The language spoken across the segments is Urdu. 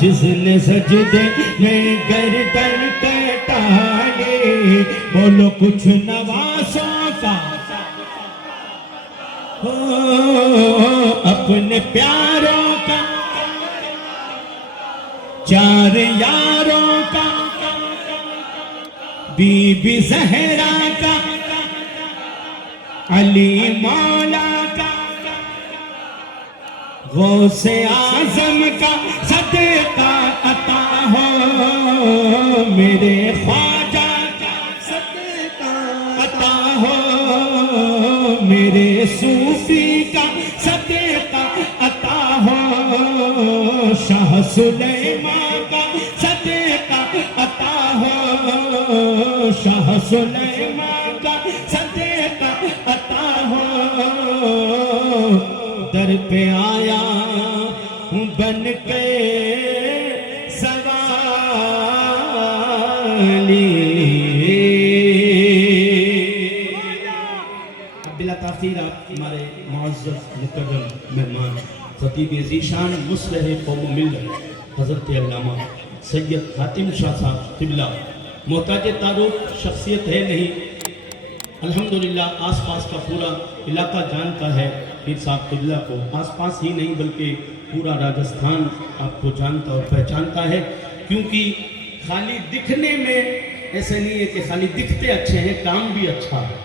جس نے سجدے میں گردن کٹائے، بولو کچھ نوازوں کا ہو اپنے پیاروں کا، چار یاروں کا، بی بی زہرا کا، علی مولا کا، غوث اعظم کا صدقہ عطا ہو، میرے خواجہ کا صدقہ عطا ہو، میرے صوفی کا صدقہ عطا ہو، شاہ سلیمان کا صدقہ عطا ہو، شاہ سلیمان کا صدقہ عطا ہو، در پہ آیا ہوں بن کے سوالی۔ اب بلا تاخیر آپ ہمارے معزز مکرم مہمان خطیب ذیشان مصلح قوم ملت حضرت علامہ سید حاتم شاہ صاحب قبلہ، محتاج تعارف شخصیت ہے نہیں، الحمدللہ آس پاس کا پورا علاقہ جانتا ہے پیر صاحب قبلہ کو، آس پاس ہی نہیں بلکہ پورا راجستھان آپ کو جانتا اور پہچانتا ہے، کیونکہ خالی دکھنے میں ایسے نہیں ہے کہ خالی دکھتے اچھے ہیں، کام بھی اچھا ہے۔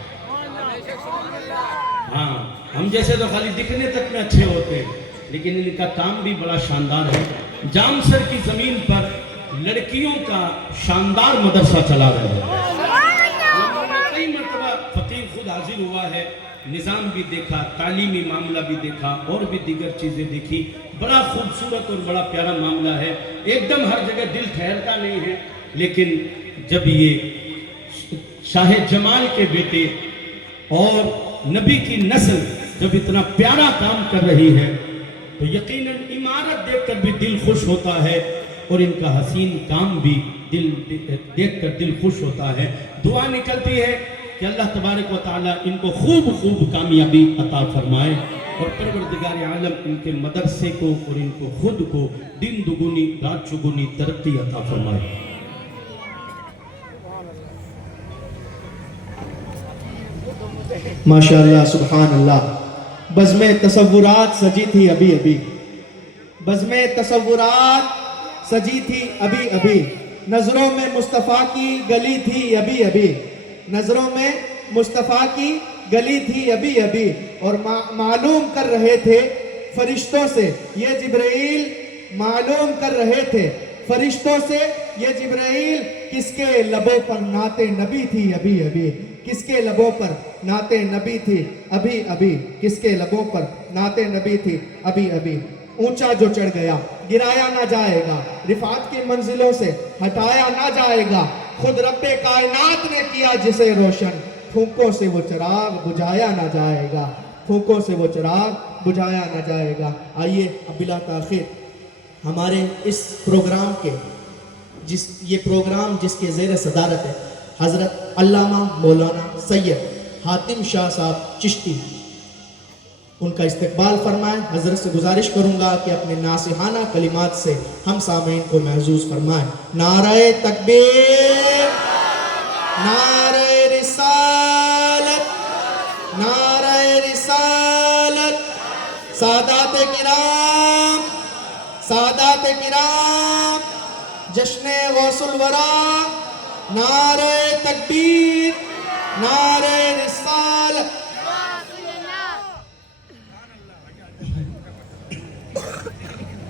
ہاں ہم جیسے تو خالی دکھنے تک میں اچھے ہوتے ہیں، لیکن ان کا کام بھی بڑا شاندار ہے۔ جام سر کی زمین پر لڑکیوں کا شاندار مدرسہ چلا رہے ہیں، کئی مرتبہ فقیر خود حاضر ہوا ہے، نظام بھی دیکھا، تعلیمی معاملہ بھی دیکھا اور بھی دیگر چیزیں دیکھی، بڑا خوبصورت اور بڑا پیارا معاملہ ہے، ایک دم ہر جگہ دل ٹھہرتا نہیں ہے، لیکن جب یہ شاہ جمال کے بیٹے اور نبی کی نسل جب اتنا پیارا کام کر رہی ہے تو یقیناً عمارت دیکھ کر بھی دل خوش ہوتا ہے، اور ان کا حسین کام بھی دیکھ کر دل خوش ہوتا ہے۔ دعا نکلتی ہے کہ اللہ تبارک و تعالیٰ ان کو خوب خوب کامیابی عطا فرمائے، اور پروردگار عالم ان کے مدرسے کو اور ان کو خود کو دن دگنی رات چگنی ترقی عطا فرمائے۔ ماشاءاللہ سبحان اللہ۔ بزم تصورات سجی تھی ابھی ابھی، بزم تصورات سجی تھی ابھی ابھی، نظروں میں مصطفیٰ کی گلی تھی ابھی ابھی، نظروں میں مصطفیٰ کی گلی تھی ابھی ابھی، اور معلوم کر رہے تھے فرشتوں سے یہ جبرائیل، معلوم کر رہے تھے فرشتوں سے یہ جبرائیل کس کے لبوں پر نعت نبی تھی ابھی ابھی، کس کے لبوں پر نعت نبی تھی ابھی ابھی، کس کے لبوں پر نعت نبی تھی ابھی ابھی۔ اونچا جو چڑھ گیا گرایا نہ جائے گا، رفعت کی منزلوں سے ہٹایا نہ جائے گا، خود رب کائنات نے کیا جسے روشن، پھونکوں سے وہ چراغ بجھایا نہ جائے گا، پھونکوں سے وہ چراغ بجھایا نہ جائے گا۔ آئیے اب بلا تاخیر ہمارے اس پروگرام کے یہ پروگرام جس کے زیر صدارت ہے حضرت علامہ مولانا سید حاتم شاہ صاحب چشتی، ان کا استقبال فرمائیں۔ حضرت سے گزارش کروں گا کہ اپنے ناصحانہ کلمات سے ہم سامعین کو محظوظ فرمائیں۔ نعرہ تکبیر، نعرہ رسالت، نعرہ رسالت، سادات کرام، سادات کرام، جشن غوث الورا، نعرہ تکبیر، نعرہ رسالت۔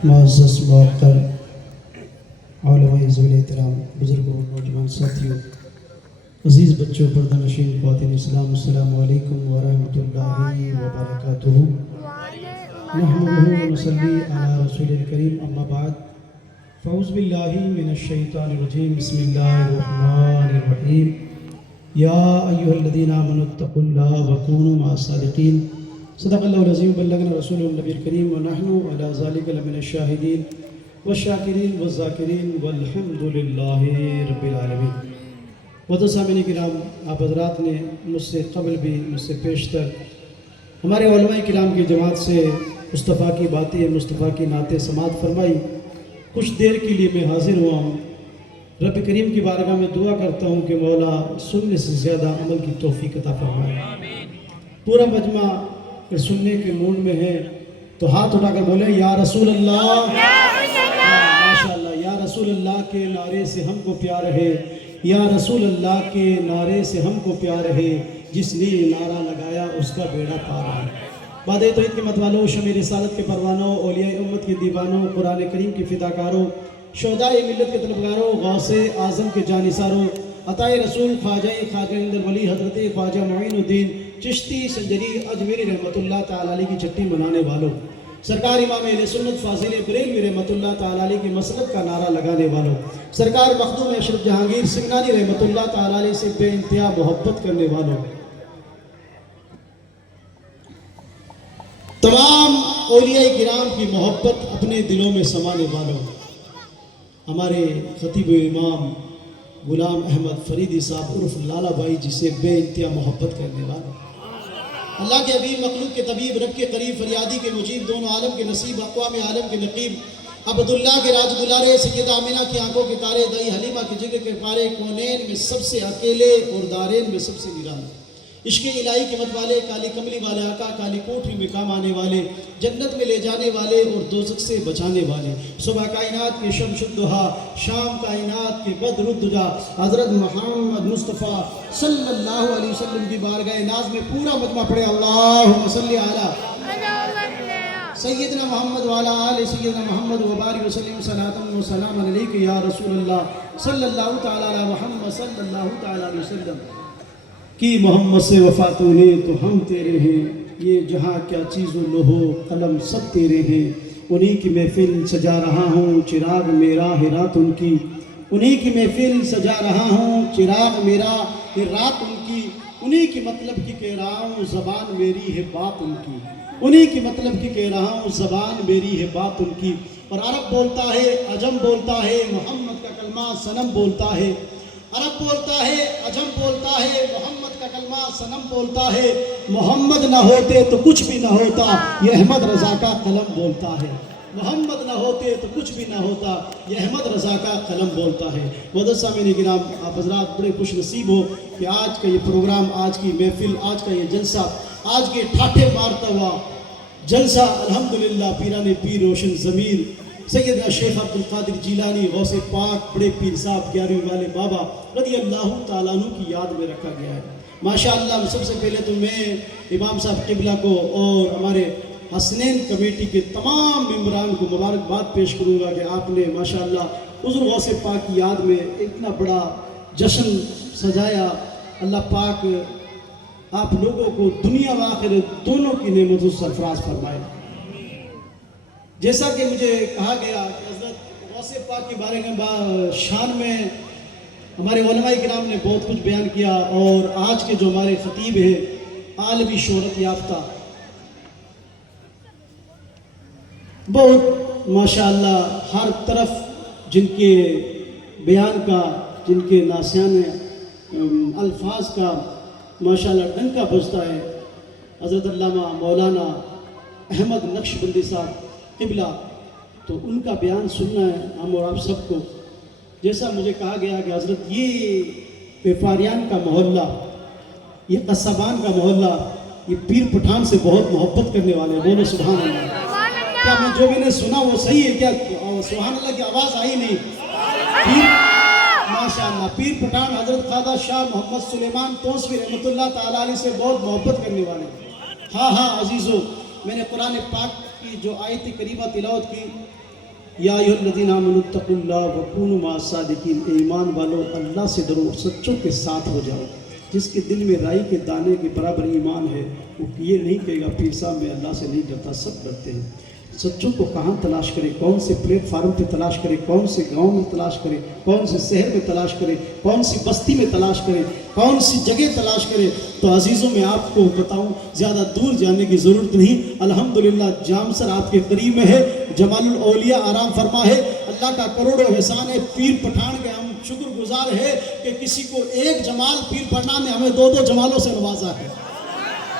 معزز موقر علماء ذوی احترام بزرگوں اور نوجوان ساتھیوں، عزیز بچوں، پردہ نشین خواتین اسلام، السلام علیکم ورحمۃ اللہ وبرکاتہ۔ نحمدہ ونصلی علی رسول الکریم، اما بعد، فاعوذ باللہ من الشیطان الرجیم، بسم اللہ الرحمن الرحیم۔ یا ایھا الذین آمنوا اتقوا اللہ وکونوا مع الصادقین، صدق اللہ العظیم، بلغنا رسول النبی الکریم، ونحن علی ذلک لمن الشاہدین والشاکرین والذاکرین والحمد للہ رب العالمین۔ سامعین کرام، آپ حضرات نے مجھ سے قبل بھی، مجھ سے پیشتر ہمارے علماء کرام کی جماعت سے مصطفیٰ کی باتیں، مصطفیٰ کی نعتیں سماعت فرمائی. کچھ دیر کے لیے میں حاضر ہوا ہوں. رب کریم کی بارگاہ میں دعا کرتا ہوں کہ مولا سننے سے زیادہ عمل کی توفیق عطا فرمائے. پورا مجمع اگر سننے کے موڈ میں ہے تو ہاتھ اٹھا کر بولے یا رسول اللہ. ماشاء اللہ. یا رسول اللہ کے نعرے سے ہم کو پیار ہے، یا رسول اللہ کے نعرے سے ہم کو پیار ہے، جس نے نعرہ لگایا اس کا بیڑا پار ہے. بادِ توحید کے متوالوں، شمع رسالت کے پروانوں، اولیاء امت کے دیوانوں، قرآن کریم کے فداکاروں، شہدائے ملت کے طلبگاروں، غوث اعظم کے جانثاروں، عطائے رسول خواجہ اندر ولی حضرت خواجہ معین الدین چشتی سنجری اجمیری رحمۃ اللہ تعالی علیہ کی چٹی منانے والوں، سرکار امام اہل سنت فاضل بریلوی رحمۃ اللہ تعالی علیہ کی مسلک کا نعرہ لگانے والوں، سرکار مخدوم اشرف جہانگیر سنگھانی رحمۃ اللہ تعالی علیہ سے بے انتہا محبت کرنے والوں، تمام اولیاء کرام کی محبت اپنے دلوں میں سمانے والوں، ہمارے خطیب و امام غلام احمد فریدی صاحب عرف لالا بھائی جسے بے انتہا محبت کرنے والوں، اللہ کے حبیب، مخلوق کے طبیب، رب کے قریب، فریادی کے مجیب، دونوں عالم کے نصیب، اقوام عالم کے نقیب، عبداللہ کے راج دلارے، سیدہ آمینہ کی آنکھوں کے تارے، دائی حلیمہ کے جگر کے پارے، کونین میں سب سے اکیلے اور دارین میں سب سے نرالا، عشق الہی کے مت والے، کالی کملی والے آقا، کالی کوٹھی میں کام آنے والے، جنت میں لے جانے والے اور دوزخ سے بچانے والے، صبح کائنات کے شمس الضحیٰ، شام کائنات کے بدر الدجا، حضرت محمد مصطفیٰ صلی اللہ علیہ وسلم کی بارگاہ ناز میں پورا مجمع پڑھے اللہم صلی علی سیدنا محمد وعلی آل سیدنا محمد وبارک وسلم صلاۃ و سلام علیک یا رسول اللہ صلی اللہ تعالی علی محمد صلی اللہ تعالی علیہ وسلم. کی محمد سے وفا تو نے تو ہم تیرے ہیں، یہ جہاں کیا چیز و لوہو قلم سب تیرے ہیں، انہی کی محفل سجا رہا ہوں چراغ میرا ہے رات ان کی، انہی کی محفل سجا رہا ہوں چراغ میرا ہے رات ان کی، انہی کی مطلب کی کہہ رہا ہوں زبان میری ہے بات ان کی، انہی کی مطلب کی کہہ رہا ہوں زبان میری ہے بات ان کی. اور عرب بولتا ہے، عجم بولتا ہے، محمد کا کلمہ صنم بولتا ہے، عرب بولتا ہے، عجم بولتا ہے، محمد کا کلمہ صنم بولتا ہے، محمد نہ ہوتے تو کچھ بھی نہ ہوتا، یہ احمد رضا کا قلم بولتا ہے، محمد نہ ہوتے تو کچھ بھی نہ ہوتا، یہ احمد رضا کا قلم بولتا ہے. معزز سامعین کرام، آپ حضرات بڑے خوش نصیب ہو کہ آج کا یہ پروگرام، آج کی محفل، آج کا یہ جلسہ، آج کے ٹھاٹھے مارتا ہوا جلسہ الحمدللہ پیران پیر روشن ضمیر سیدنا شیخ عبد القادر جیلانی غوث پاک بڑے پیر صاحب 11ویں والے بابا رضی اللہ تعالیٰ عنہ کی یاد میں رکھا گیا ہے. ماشاءاللہ سب سے پہلے تو میں امام صاحب قبلہ کو اور ہمارے حسنین کمیٹی کے تمام ممبران کو مبارکباد پیش کروں گا کہ آپ نے ماشاءاللہ حضور غوث پاک کی یاد میں اتنا بڑا جشن سجایا. اللہ پاک آپ لوگوں کو دنیا و آخرت دونوں کی نعمتوں سے سرفراز فرمائے. جیسا کہ مجھے کہا گیا کہ حضرت غوث پاک کے بارے میں شان میں ہمارے علماء کرام نے بہت کچھ بیان کیا، اور آج کے جو ہمارے خطیب ہیں عالمی شہرت یافتہ، بہت ماشاءاللہ ہر طرف جن کے بیان کا، جن کے ناسیان الفاظ کا ماشاءاللہ ڈنکا بجتا ہے، حضرت علامہ مولانا احمد نقشبندی صاحب قبلہ، تو ان کا بیان سننا ہے ہم اور آپ سب کو. جیسا مجھے کہا گیا کہ حضرت یہ پیفاریان کا محلہ، یہ قصبان کا محلہ، یہ پیر پٹھان سے بہت محبت کرنے والے. بولو سبحان اللہ. کیا میں جو میں نے سنا وہ صحیح ہے کیا؟ سبحان اللہ کی آواز آئی نہیں. ماشاءاللہ پیر پٹھان حضرت خواجہ شاہ محمد سلیمان توسوی رحمۃ اللہ تعالیٰ علیہ سے بہت محبت کرنے والے. ہاں عزیزو، میں نے قرآن پاک کی جو آیت کریمہ تلاوت کی، یا ایھا الذین آمنوا اتقوا اللہ وکونوا مع الصادقین، ایمان والو اللہ سے ڈرو، سچوں کے ساتھ ہو جاؤ. جس کے دل میں رائی کے دانے کے برابر ایمان ہے وہ یہ نہیں کہے گا پیر صاحب میں اللہ سے نہیں ڈرتا. سب ڈرتے ہیں. سچوں کو کہاں تلاش کرے، کون سے پلیٹ فارم پہ تلاش کرے، کون سے گاؤں میں تلاش کرے، کون سے شہر میں تلاش کرے، کون سی بستی میں تلاش کرے، کون سی جگہ تلاش کرے. تو عزیزوں میں آپ کو بتاؤں زیادہ دور جانے کی ضرورت نہیں. الحمدللہ جام سر آپ کے قریب میں ہے، جمال الاولیاء آرام فرما ہے. اللہ کا کروڑوں احسان ہے. پیر پٹھان کے ہم شکر گزار ہے کہ کسی کو ایک جمال پیر پٹھان نے ہمیں دو جمالوں سے نوازا ہے.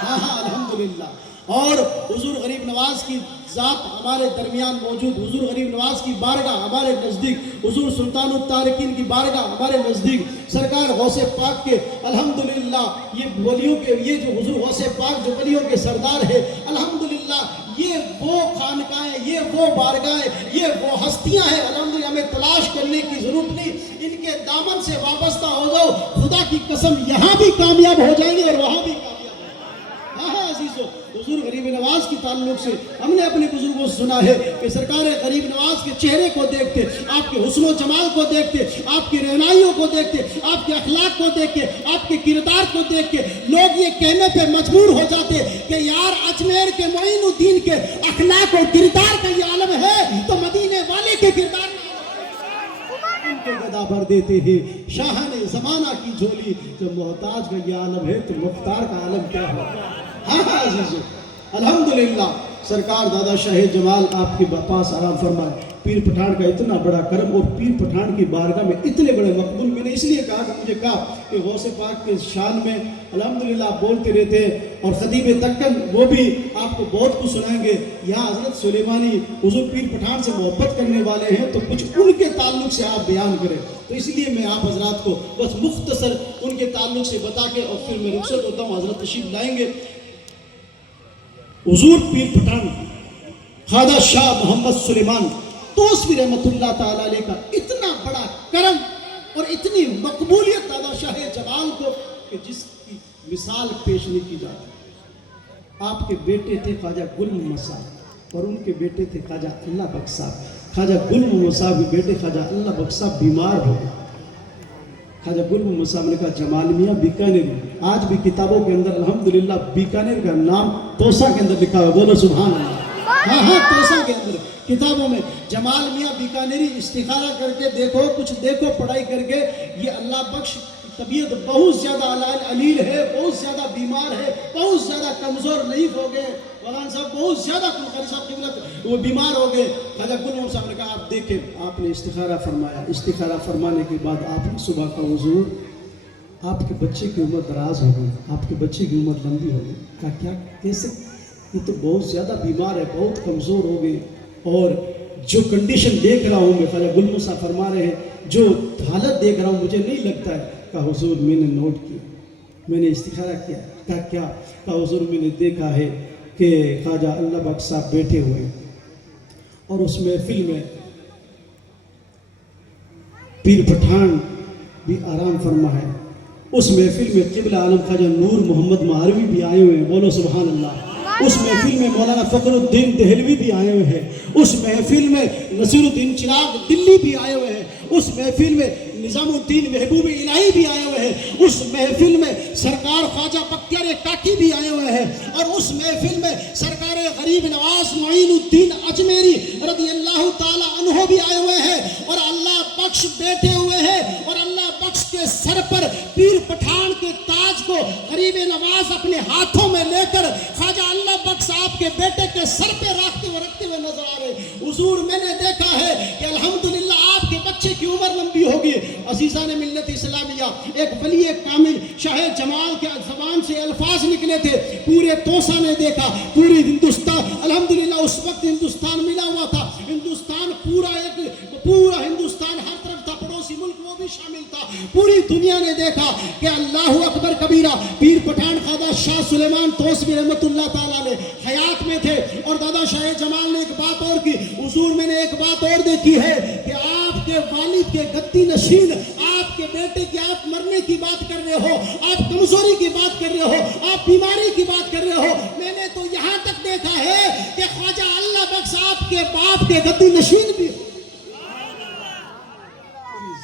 ہاں الحمدللہ. اور حضور غریب نواز کی ذات ہمارے درمیان موجود، حضور غریب نواز کی بارگاہ ہمارے نزدیک، حضور سلطان الطارقین کی بارگاہ ہمارے نزدیک، سرکار غوث پاک کے الحمدللہ یہ ولیوں کے، یہ جو حضور غوث پاک جو ولیوں کے سردار ہے، الحمدللہ یہ وہ خانقاہیں، یہ وہ بارگاہیں، یہ وہ ہستیاں ہیں، الحمدللہ ہمیں تلاش کرنے کی ضرورت نہیں، ان کے دامن سے وابستہ ہو جاؤ، خدا کی قسم یہاں بھی کامیاب ہو جائیں گے اور وہاں بھی کامیاب ہو جائیں گے۔ ہاں عزیزو، حضور غریب نواز کی تعلق سے ہم نے اپنے بزرگوں سے سنا ہے کہ سرکار غریب نواز کے چہرے کو دیکھتے، آپ کے حسن و جمال کو دیکھتے، آپ کی رہنائیوں کو دیکھتے، آپ کے اخلاق کو دیکھ کے، آپ کے کردار کو دیکھ کے لوگ یہ کہنے پہ مجبور ہو جاتے کہ یار اجمیر کے معین الدین کے اخلاق و کردار کا یہ عالم ہے تو مدینے والے کے کردار ان کو گدا بھر دیتے ہیں۔ شاہان زمانہ کی جھولی جب محتاج کا یہ عالم ہے تو مختار کا عالم کیا ہوگا؟ ہاں عزیزو، الحمدللہ سرکار دادا شاہ جمال آپ کے پاس آرام فرمائے، پیر پٹھان کا اتنا بڑا کرم، اور پیر پٹھان کی بارگاہ میں اتنے بڑے مقبول، میں نے اس لیے کہا کہ مجھے کہا کہ غوث پاک کے شان میں الحمدللہ آپ بولتے رہتے ہیں، اور خطیب دکن وہ بھی آپ کو بہت کچھ سنائیں گے۔ یہاں حضرت سلیمانی حضور پیر پٹھان سے محبت کرنے والے ہیں تو کچھ ان کے تعلق سے آپ بیان کریں، تو اس لیے میں آپ حضرات کو بس مختصر ان کے تعلق سے بتا کے اور پھر میں رخصت ہوتا ہوں، حضرت تشریف لائیں گے۔ حضور پیر پٹھان خواجہ شاہ محمد سلیمان توسوی رحمت اللہ تعالیٰ علیہ کا اتنا بڑا کرم اور اتنی مقبولیت دادا شاہ جمال کو کہ جس کی مثال پیش نہیں کی جاتی۔ آپ کے بیٹے تھے خواجہ گل محمد صاحب، اور ان کے بیٹے تھے خواجہ اللہ بخش صاحب۔ خواجہ گل محمد صاحب کے بیٹے خواجہ اللہ بخش صاحب بیمار ہو گئے۔ خواجہ گل محمد صاحب نے کہا جمال میاں بیکانیر، آج بھی کتابوں کے اندر الحمدللہ بیکانیر کا نام توسا کے اندر لکھا ہوا، بولو سبحان اللہ۔ ہاں توسا کے اندر کتابوں میں جمال میاں بیکانیری استخارہ کر کے دیکھو، کچھ دیکھو پڑھائی کر کے، یہ اللہ بخش طبیعت بہت زیادہ علیل ہے، بہت زیادہ بیمار ہے، بہت زیادہ کمزور ضعیف ہو گئے، مولانا صاحب بہت زیادہ قاری صاحب قبلت وہ بیمار ہو گئے۔ خواجہ گل محمد صاحب نے کہا آپ دیکھیں، آپ نے استخارہ فرمایا، استخارہ فرمانے کے بعد آپ نے صبح کا حضور آپ کے بچے کی عمر دراز ہو گئی، آپ کے بچے کی عمر لمبی ہو گئی۔ کہا کیا کیسے؟ یہ تو بہت زیادہ بیمار ہے، بہت کمزور ہو گئی، اور جو کنڈیشن دیکھ رہا ہوں میں، خواجہ گل محمد صاحب فرما رہے ہیں جو حالت دیکھ رہا ہوں مجھے نہیں لگتا ہے۔ کہا حضور میں نے نوٹ کیا، میں نے استخارہ کیا۔ کہا کیا؟ کہا حضور میں نے دیکھا ہے کہ خواجہ اللہ بخش صاحب بیٹھے ہوئے اور اس محفل میں پیر پٹھان بھی آرام فرما ہے، اس محفل میں قبلہ عالم خواجہ نور محمد مہاروی بھی آئے ہوئے ہیں، بولو سبحان اللہ۔ اس محفل میں مولانا فخر الدین دہلوی بھی آئے ہوئے ہیں، اس محفل میں نصیر الدین چراغ دلی بھی آئے ہوئے ہیں، اس محفل میں نظام الدین محبوب الہی بھی آئے ہوئے ہیں، اس محفل میں سرکار خواجہ بختیار کاکی بھی آئے ہوئے ہیں، اور اس محفل میں سرکار غریب نواز معین الدین اجمیری رضی اللہ تعالی عنہ بھی آئے ہوئے ہیں، اور اللہ بخش بیٹھے ہوئے ہیں، اور اللہ بخش کے سر پر پیر پٹھان کے تاج کو غریب نواز اپنے ہاتھوں میں لے کر خواجہ اللہ بخش صاحب کے بیٹے کے سر پہ رکھتے ہوئے نظر آ رہے۔ حضور میں نے دیکھا ہے کہ الحمدللہ آپ کے بچے کی عمر لمبی ہوگی۔ عزیزان ملت اسلامیہ، ایک ولی کامل شاہ جمال کے زبان سے الفاظ نکلے تھے، پورے توسا نے دیکھا، پوری ہندوستان، الحمدللہ اس وقت ہندوستان ملا ہوا تھا، ہندوستان پورا ہندوستان ہر طرف تھا، پڑوسی ملک وہ بھی شامل تھا، پوری دنیا نے دیکھا کہ اللہ اکبر کبیرہ پیر پٹھان خواجہ شاہ سلیمان توسوی رحمت اللہ تعالیٰ علیہ حیات میں تھے۔ اور دادا شاہ جمال نے ایک بات اور کی، حضور میں نے ایک بات اور دیکھی ہے کہ آپ کے والد کے گدی نشین، آپ کے بیٹے کی آپ مرنے کی بات کر رہے ہو، آپ کمزوری کی بات کر رہے ہو، آپ بیماری کی بات کر رہے ہو، میں نے تو یہاں تک دیکھا ہے کہ خواجہ اللہ بخش آپ کے باپ کے گدی نشین بھی،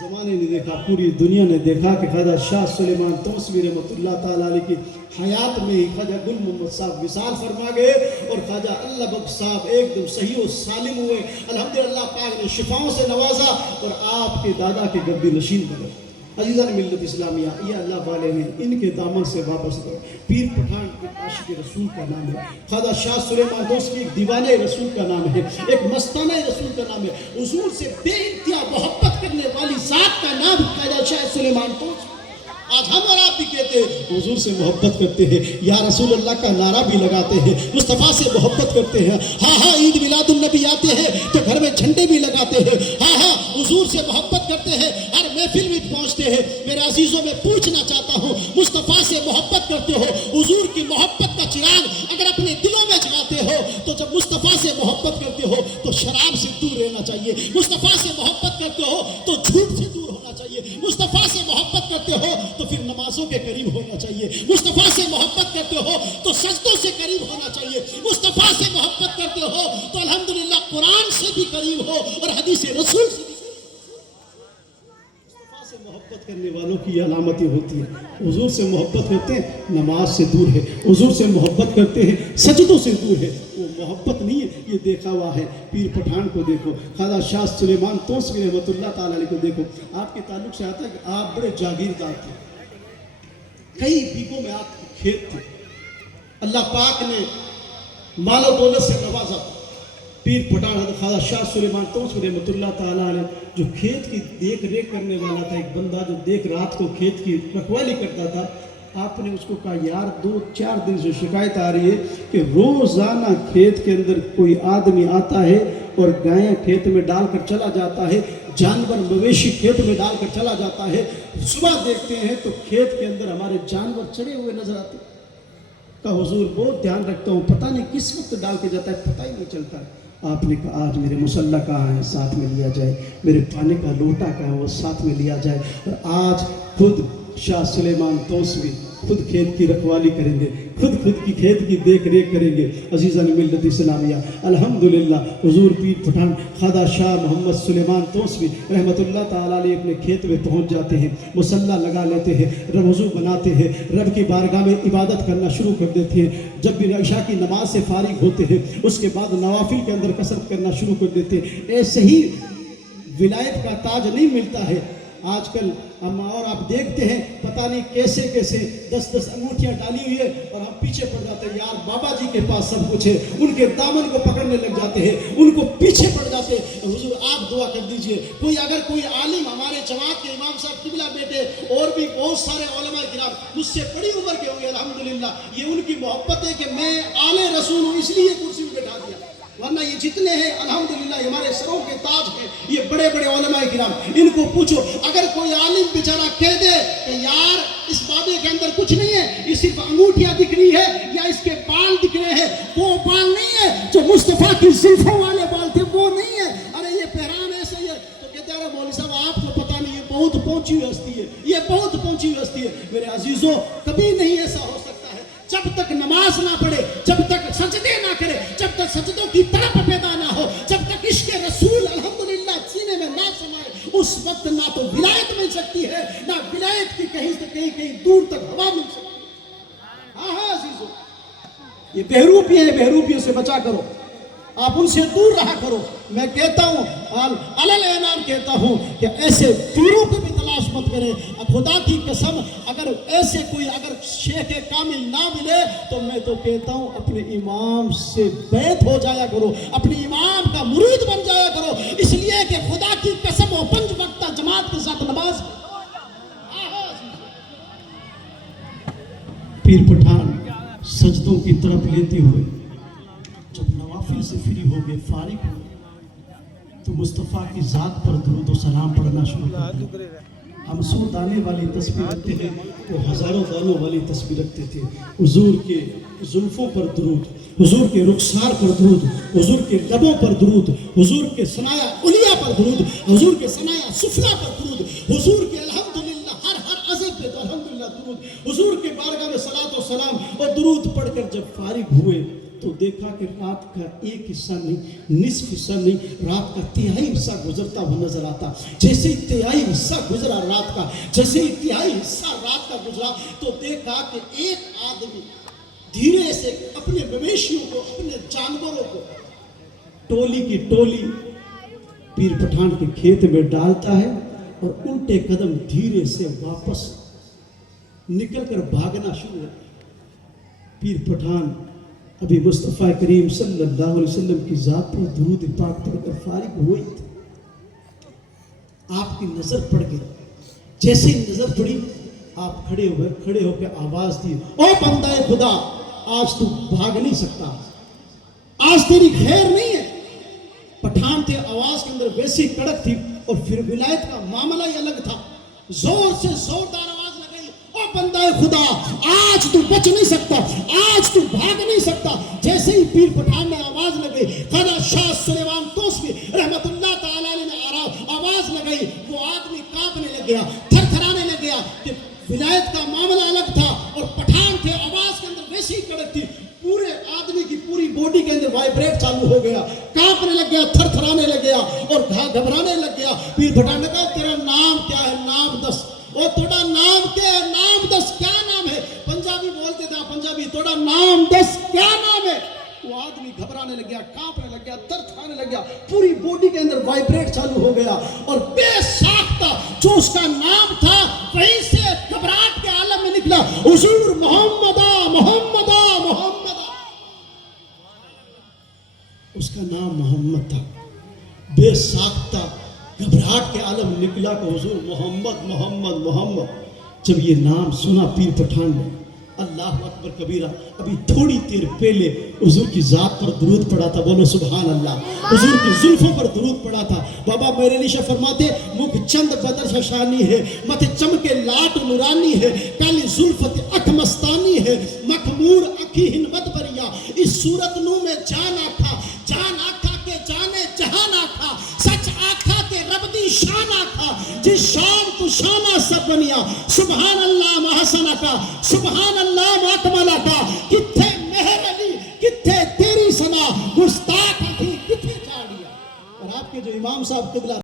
زمانے نے دیکھا، پوری دنیا نے دیکھا کہ خواجہ شاہ سلیمان توسوی رحمت اللہ تعالیٰ علیہ کی حیات میں ہی خواجہ گل محمد صاحب وصال فرما گئے، اور خواجہ اللہ بخش صاحب ایک دم صحیح و سالم ہوئے، الحمدللہ پاک نے شفاؤں سے نوازا اور آپ کے دادا کے گدی نشین بنے۔ عزیزان ملت اسلامیہ، یہ اللہ والے ہیں، ان کے دامن سے واپس کرو۔ پیر پٹھان ایک عاشق رسول کا نام ہے، خواجہ شاہ سلیمان توسوی ایک دیوانے رسول کا نام ہے، ایک مستانہ رسول کا نام ہے، حضور سے بے انتہا محبت کرنے والی ذات کا نام خواجہ شاہ سلیمان توسوی۔ آج ہم اور آپ بھی کہتے ہیں حضور سے محبت کرتے ہیں, یا رسول اللہ کا نعرہ بھی لگاتے ہیں, مصطفیٰ سے محبت کرتے ہیں. ہاں ہاں عید میلاد النبی آتے ہیں تو گھر میں جھنڈے بھی لگاتے ہیں. ہاں ہاں حضور سے محبت کرتے ہیں, ہر محفل میں پہنچتے ہیں. میرے عزیزوں میں پوچھنا چاہتا ہوں, مصطفیٰ سے محبت کرتے ہو, حضور کی محبت کا چراغ اگر اپنے دلوں میں جلاتے ہو تو جب مصطفیٰ سے محبت کرتے ہو تو شراب سے دور رہنا چاہیے. مصطفیٰ سے محبت کرتے ہو تو جھوٹ سے دور ہونا چاہیے. مصطفیٰ سے محبت کرتے ہو تو پھر نمازوں کے قریب ہونا چاہیے. مصطفیٰ سے محبت کرتے ہو تو سجدوں سے قریب ہونا چاہیے. مصطفیٰ سے محبت کرتے ہو تو الحمدللہ قرآن سے بھی قریب ہو اور حدیث رسول سے بھی. مصطفیٰ سے محبت کرنے والوں کی یہ علامتیں ہوتی ہیں. حضور سے محبت کرتے ہیں نماز سے دور ہے, حضور سے محبت کرتے ہیں سجدوں سے دور ہے. وہ محبت نہیں ہے, یہ دیکھا ہوا ہے. پیر پٹھان کو دیکھو, خواجہ شاہ سلیمان توسوی رحمۃ اللہ تعالی علیہ کو دیکھو. آپ کے تعلق سے آتا ہے کہ آپ بڑے جاگیردار تھے, کئی بیگوں میں آپ کے کھیت تھے, اللہ پاک نے مال و دولت سے نوازا. پیر پٹھان حضرت خواجہ شاہ سلیمان توسوی رحمۃ اللہ تعالی علیہ جو کھیت کی دیکھ ریکھ کرنے والا تھا, ایک بندہ جو دیکھ رات کو کھیت کی رکھوالی کرتا تھا, آپ نے اس کو کہا یار 2-4 دن سے شکایت آ رہی ہے کہ روزانہ کھیت کے اندر کوئی آدمی آتا ہے اور گائیں کھیت میں ڈال کر چلا جاتا ہے, جانور مویشی کھیت میں ڈال کر چلا جاتا ہے. صبح دیکھتے ہیں تو کھیت کے اندر ہمارے جانور چڑے ہوئے نظر آتے. کہا حضور بہت دھیان رکھتا ہوں, پتہ نہیں کس وقت ڈال کے جاتا ہے, پتہ ہی نہیں چلتا. آپ نے کہا آج میرے مصلی کہاں ہے, ساتھ میں لیا جائے. میرے پانی کا لوٹا کہاں ہے, وہ ساتھ میں لیا جائے. اور آج خود شاہ سلیمان توسوی خود کھیت کی رکھوالی کریں گے, خود کی کھیت کی دیکھ ریکھ کریں گے. عزیزان ملت اسلامیہ, الحمدللہ حضور پیر پٹھان خواجہ شاہ محمد سلیمان توسوی رحمۃ اللہ تعالی علیہ اپنے کھیت میں پہنچ جاتے ہیں, مصلی لگا لیتے ہیں, رب وضو بناتے ہیں, رب کی بارگاہ میں عبادت کرنا شروع کر دیتے ہیں. جب بھی عشاء کی نماز سے فارغ ہوتے ہیں اس کے بعد نوافل کے اندر کثرت کرنا شروع کر دیتے ہیں. ایسے ہی ولایت کا تاج نہیں ملتا ہے. آج کل ہم اور آپ دیکھتے ہیں پتہ نہیں کیسے 10 انگوٹھیاں ڈالی ہوئی ہے اور ہم پیچھے پڑ جاتے ہیں. یار بابا جی کے پاس سب کچھ ہے, ان کے دامن کو پکڑنے لگ جاتے ہیں, ان کو پیچھے پڑ جاتے ہیں. حضور آپ دعا کر دیجئے, اگر کوئی عالم ہمارے جماعت کے امام صاحب قبلہ بیٹے اور بھی بہت سارے علماء کرام مجھ سے بڑی عمر کے ہوں گے, الحمدللہ یہ ان کی محبت ہے کہ میں آل رسول ہوں اس لیے کرسی میں بٹھا دیا, ورنہ یہ جتنے ہیں الحمدللہ ہمارے سروں کے تاج ہیں, یہ بڑے بڑے علماء کرام. ان کو پوچھو اگر کوئی عالم بیچارہ کہہ دے کہ یار اس بابے کے اندر کچھ نہیں ہے, یہ صرف انگوٹھیاں دکھ رہی ہے یا اس کے بال دکھ رہے ہیں, وہ بال نہیں ہے جو مصطفیٰ کی زلفوں والے بال تھے, وہ نہیں ہے. ارے یہ پہرام ایسا ہی ہے تو کہتے ہیں مولوی صاحب آپ کو پتہ نہیں, یہ بہت پہنچی ہوئی ہستی ہے, یہ بہت پہنچی ہوئی ہستی ہے. میرے عزیزوں کبھی نہیں ایسا ہو سکتا ہے جب تک نماز نہ پڑھے, جب تک سجدے نہ کرے, جب تک سجدوں کی طرف پیدا نہ ہو, جب تک عشق رسول الحمدللہ سینے میں نہ سمائے, اس وقت نہ تو ولایت مل سکتی ہے, نہ ولایت کی کہیں سے کہیں دور تک ہوا مل سکتی ہے. ہاں ہاں عزیزوں, یہ بہروپی ہیں, بہروپیوں سے بچا کرو, آپ ان سے دور رہا کرو. میں کہتا ہوں علل اعلان کہتا ہوں کہ ایسے پیروں کو بھی تلاش مت کرے. خدا کی قسم اگر ایسے کوئی اگر شیخ کامل نہ ملے تو میں تو کہتا ہوں اپنے امام سے بیعت ہو جایا کرو, اپنے امام کا مرید بن جایا کرو, اس لیے کہ خدا کی قسم وہ 5 وقتہ جماعت کے ساتھ نماز. پیر پٹھان سجدوں کی طرف لیتے ہوئے جب نوافل سے فری ہو گئے, فارغ ہو گئے, تو مصطفیٰ کی ذات پر درود و سلام پڑھنا شروع کر دیا. ہم 100 دانے والی تسبیح رکھتے ہیں, وہ ہزاروں دانوں والی تسبیح رکھتے تھے. حضور کے زلفوں پر درود, حضور کے رخسار پر درود, حضور کے لبوں پر درود, حضور کے ثنایا علیہ پر درود, حضور کے ثنایا سفلا پر درود, حضور کے الحمدللہ ہر عزب پہ الحمدللہ درود, حضور کے بارگاہ میں صلاۃ و سلام اور درود پڑھ کر جب فارغ ہوئے تو دیکھا کہ رات کا ایک حصہ نہیں, نصف حصہ نہیں, رات کا 3/4 حصہ گزرتا ہوا نظر آتا. جیسے ہی 3/4 حصہ گزرا رات کا, جیسے ہی 3/4 حصہ رات کا گزرا تو دیکھا کہ ایک آدمی دھیرے سے اپنے مویشیوں کو, اپنے جانوروں کو ٹولی کی ٹولی پیر پٹھان کے کھیت میں ڈالتا ہے اور الٹے قدم دھیرے سے واپس نکل کر بھاگنا شروع ہوتا ہے. پیر پٹھان ابھی مصطفیٰ کریم صلی اللہ علیہ وسلم کی ذات پر درود پاک پڑھ کر فارغ ہوئی تھی. آپ کی نظر پڑ گئی, جیسے ہی نظر پڑی آپ کھڑے ہو کے آواز دی, او بندہ خدا, آج تو بھاگ نہیں سکتا, آج تیری خیر نہیں ہے. پٹھان تھے, آواز کے اندر ویسی کڑک تھی, اور پھر ولایت کا معاملہ ہی الگ تھا. زور سے زوردار آواز لگائی, او بندہ خدا, آج تو بچ نہیں سکتا, آج تو بھاگ نہیں سکتا. جیسے ہی پیر پٹھان نے آواز لگائی, خواجہ شاہ سلیمان توسوی رحمت اللہ تعالی علیہ نے آواز لگائی, وہ آدمی کانپنے لگ گیا, تھر تھرانے لگ گیا. کہ ولایت کا معاملہ الگ تھا اور پٹھان تھے, آواز کے اندر ویسی کڑک تھی, پورے آدمی کی پوری باڈی کے اندر وائبریٹ چالو ہو گیا, کانپنے لگ گیا, تھر تھرانے لگ گیا اور گھبرانے لگ گیا. پیر پٹھان نے کہا, تیرا نام کیا ہے, نام دس. او توڑا نام کیا ہے, نام دس. کیا نام ہے؟ پنجابی بولتے تھے, پنجابی, توڑا نام دس, کیا نام ہے؟ وہ آدمی گھبرانے لگ گیا, کانپنے لگ گیا, تر تھرانے لگ گیا, پوری باڈی کے اندر وائبریٹ چالو ہو گیا, اور بے ساختہ جو اس کا نام تھا وہیں سے گھبراہٹ کے عالم میں نکلا, حضور محمدہ محمدہ محمدہ. اس کا نام محمد تھا. بے ساختہ گھبراہٹ کے عالم نکلا کہ حضور محمد محمد محمد. جب یہ نام سنا پیر پٹھان نے, اللہ اکبر کبیرہ, ابھی تھوڑی دیر پہلے حضور کی ذات پر درود پڑا تھا, بولو سبحان اللہ. حضور کی زلفوں پر درود پڑا تھا. بابا میرے لیے فرماتے, مکھ چند بدر ششانی ہے, مت چمکے لاٹ نورانی ہے, کالی زلفت اکھ مستانی ہے, مخمور اکھی ہنمت بریا, اس صورت نو میں جان آکھا, جان آکھا کے جانے جہان آکھا, سچ آکھا کے رب دی شان آکھا, جس شان تو شانہ سب بنیا, سبحان اللہ محسنہ کا, سبحان اللہ ماکملہ کا. کتھے مہر علی, کتھے تیری ثنا, گستاخ اکھی کتھے چاڑیا. اور آپ کے جو امام صاحب قبلہ